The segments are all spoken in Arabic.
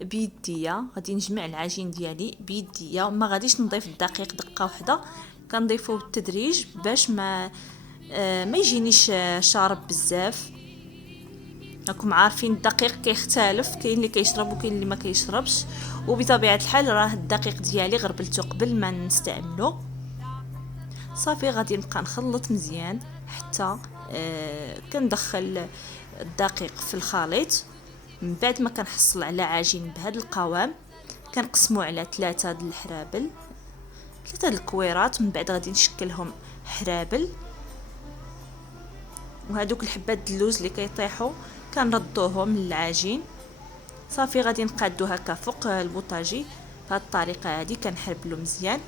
بيديا، غادي نجمع العجين ديالي بيديا، ما غاديش نضيف الدقيق دقه واحده، كنضيفو بالتدريج باش ما يجينيش شارب بزاف. راكم عارفين الدقيق كيختلف، كاين اللي كيشرب وكاين اللي ما كيشربش، وبطبيعه الحال راه الدقيق ديالي غربلته قبل ما نستعملو. صافي غادي نبقى نخلط مزيان حتى كندخل الدقيق في الخليط. من بعد ما كنحصل على عجين بهذا القوام كنقسمو على 3 د الحرابل، 3 د الكويرات. من بعد غادي نشكلهم حرابل، وهذوك الحبات د اللوز اللي كيطيحوا كنردوهم للعجين. صافي غادي نقادو هكا فوق البوطاجي بهذه الطريقه هذه، كنحربلو مزيان.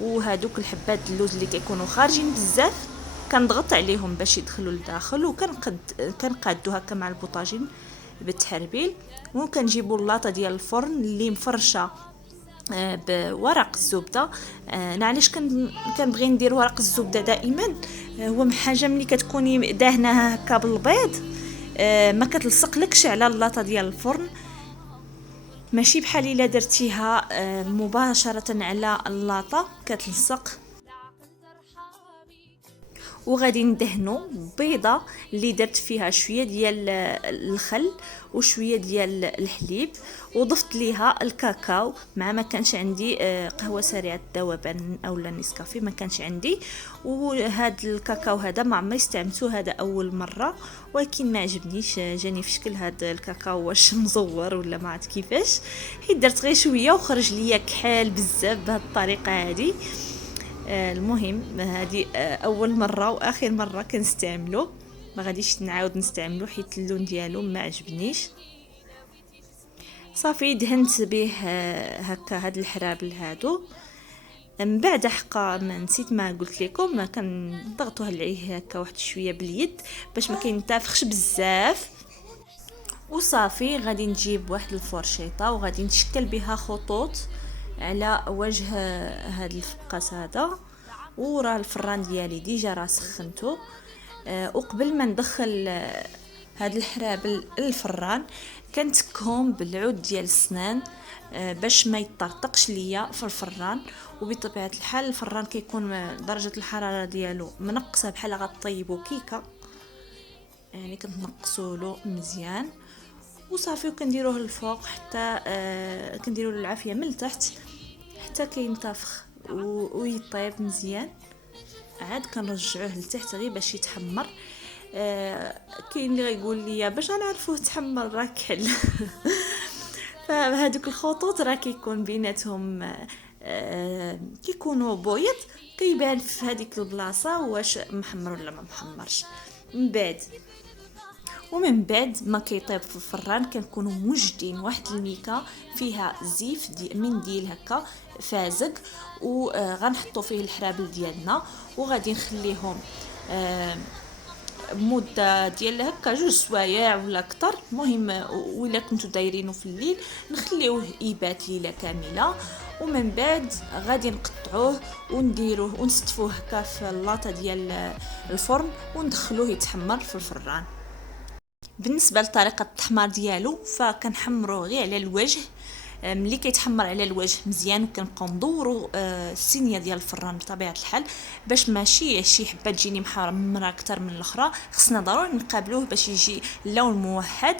وهذوك الحبات د اللوز اللي كيكونوا خارجين بزاف كنضغط عليهم باش يدخلوا لداخل، كنقادو هكا مع البوطاجين بالتحربيل. وكنجيبوا اللاطه ديال الفرن اللي مفرشه بورق الزبده. انا علاش كنبغي ندير ورق الزبده دائما، هو حاجه ملي كتكوني دهناها هكا بالبيض ما كتلصقلكش على اللاطه ديال الفرن، ماشي بحال الا درتيها مباشره على اللاطه كتلصق. وغادي ندهنو بيضه اللي درت فيها شويه ديال الخل وشويه ديال الحليب، وضفت ليها الكاكاو مع ما كانش عندي قهوه سريعه الذوبان اولا نسكافيه ما كانش عندي. وهذا الكاكاو هذا ما عمري استعملته، هذا اول مره، ولكن ما عجبنيش، جاني في شكل هذا الكاكاو واش مزور ولا ما عرفت كيفاش، حيت درت غير شويه وخرج ليا كحال بزاف بهذه الطريقه هذه. المهم هذه اول مره واخر مره كنستعملو، ما غاديش نعاود نستعملو حيت اللون ديالو ما عجبنيش. صافي دهنت به هكا هاد الحرابل هادو. من بعد حقا ما نسيت ما قلت لكم كنضغطوها عليه هكا واحد شويه باليد باش ما كينتفخش بزاف. وصافي غادي نجيب واحد الفرشيطه وغادي نشكل بها خطوط على وجه هاد الفقاس هذا. وراه الفران ديالي ديجا راه سخنته. وقبل ما ندخل هاد الحرابل الفران كنتكهم بالعود ديال السنان باش ما يطرطقش ليا في الفران. وبطبيعه الحال الفران كيكون درجه الحراره ديالو منقصه بحال غطيبو كيكه، يعني كنتنقصوا له مزيان. وصافي وكنديروه للفوق حتى كنديروا له العافيه من التحت حتى كينتفخ ويطيب مزيان. عاد كنرجعوه لتحت غير باش يتحمر. كاين اللي غيقول لي باش غنعرفوه تحمر راه كحل فهادوك الخطوط راه كيكون بيناتهم كيكونوا بويض، كيبان في هذيك البلاصه واش محمر ولا ما محمرش. ومن بعد ما كيطيب في الفران كنكونوا موجدين واحد الميكا فيها زيف منديل هكا فازق، وغنحطوا فيه الحرابل ديالنا وغادي نخليهم مده ديال هكا 2 سوايع ولا اكثر. المهم ولا كنتو دايرينه في الليل نخليوه يبات ليله كامله. ومن بعد غادي نقطعوه ونديروه ونستفوه هكا في اللاطه ديال الفرن وندخلوه يتحمر في الفران. بالنسبه لطريقه التحمار ديالو فكنحمروه غير على الوجه. ملي كيتحمر على الوجه مزيان وكنبقاو ندوروا الصينيه ديال الفران بطبيعه الحال باش ماشي شي حبه تجيني محمره اكثر من الاخرى، خصنا ضروري نقابلوه باش يجي اللون موحد.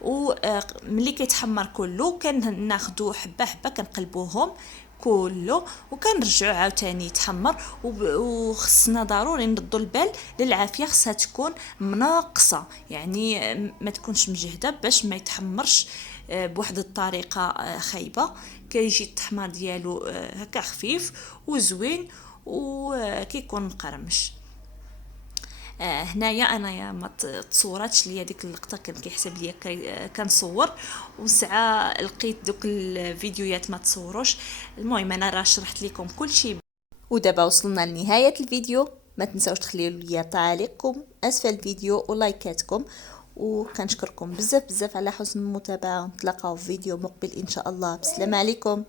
وملي كيتحمر كله كناخذوا حبه حبه كنقلبوهم كله وكنرجعوا عاوتاني يتحمر. وخصنا ضروري نردوا البال للعافيه، خصها تكون مناقصه يعني ما تكونش مجهده باش ما يتحمرش بواحد الطريقه خايبه. كيجي التحمار ديالو هكا خفيف وزوين وكيكون مقرمش. هنايا انايا ما تصوراتش ليا ديك اللقطه، كان كيحسب ليا كنصور وساعه لقيت دوك الفيديوهات ما تصوروش. المهم انا راه شرحت لكم كل شيء. ودابا وصلنا لنهايه الفيديو، ما تنساوش تخليو لي تعليقكم اسفل الفيديو ولايكاتكم، وكنشكركم بزاف بزاف على حسن المتابعه. نتلاقاو في فيديو مقبل ان شاء الله. بسلام عليكم.